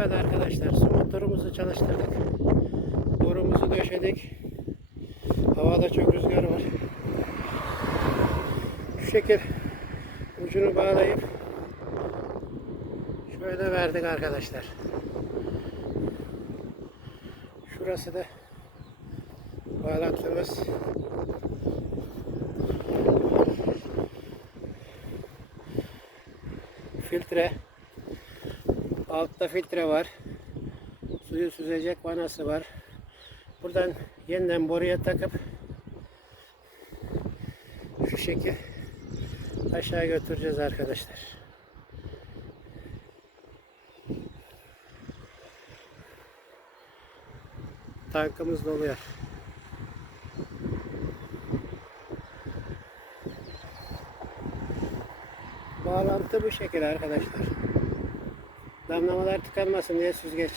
Evet arkadaşlar su motorumuzu çalıştırdık. Borumuzu döşedik. Havada çok rüzgar var. Şu şekil ucunu bağlayıp şöyle verdik arkadaşlar. Şurası da bağlantımız. Filtre. Altta filtre var. Suyu süzecek vanası var. Buradan yeniden boruya takıp şu şekil aşağı götüreceğiz arkadaşlar. Tankımız doluyor. Bağlantı bu şekil arkadaşlar. Damlamalar tıkanmasın diye süzgeç.